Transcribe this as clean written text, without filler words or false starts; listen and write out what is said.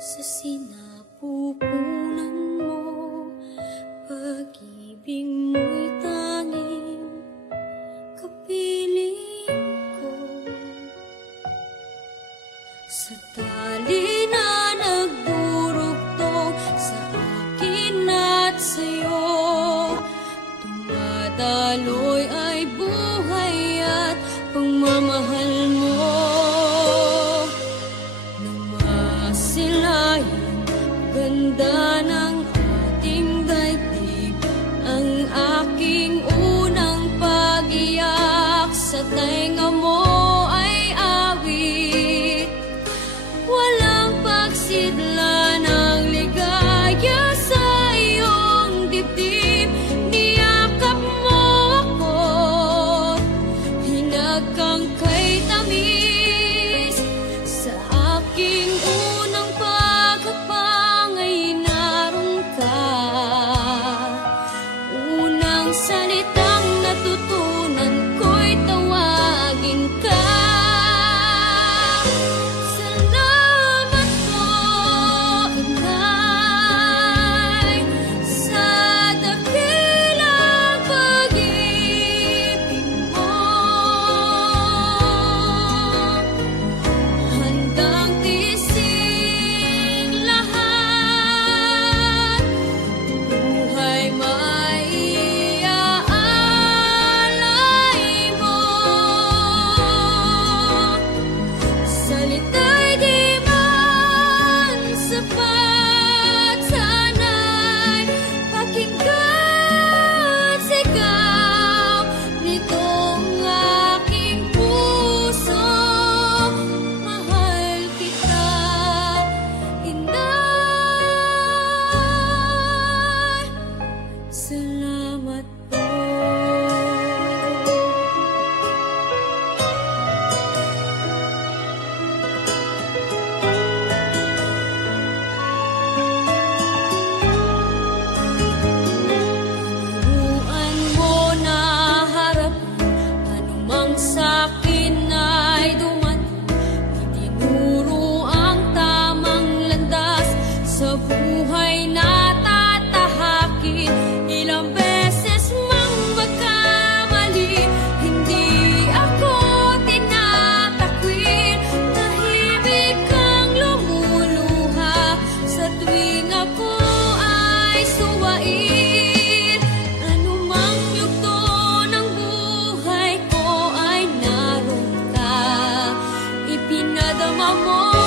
Sa sinapupunan mo, pag-ibig mo'y tanging kapiling ko. Sa tali na nagdurugtong sa akin at sa'yo, tumadaloy ay buhay at pagmamahal mo. Ganda ng ating daigdig, ang aking unang pag-iyak sa tainga mo ay awit. Walang pagsidla ng ligaya sa iyong dibdib. Niyakap mo ako, hinag kang kay tamis sa aking unang pagkapang ay naroon ka. Unang salitang natutunan ko'y tawagin ka. Salamat po, Inay, sa dakilang pag-ibig mo. Handang tising lahat, buhay maiaalay mo. Salita'y di man sapat, sana'y pakinggan sigaw nitong aking puso. Mahal kita, Inay. Salamat po. Turuan mo na harapin anumang sa'kin ay dumating. Itinuro ang tamang landas sa buhay na tatahakin. Ilang beses mang magkamali, hindi ako tinatakwil. Tahimik kang lumuluha sa tuwing ako ay suwain. Anumang yugto ng buhay ko ay naroon ka. Ipinadama mo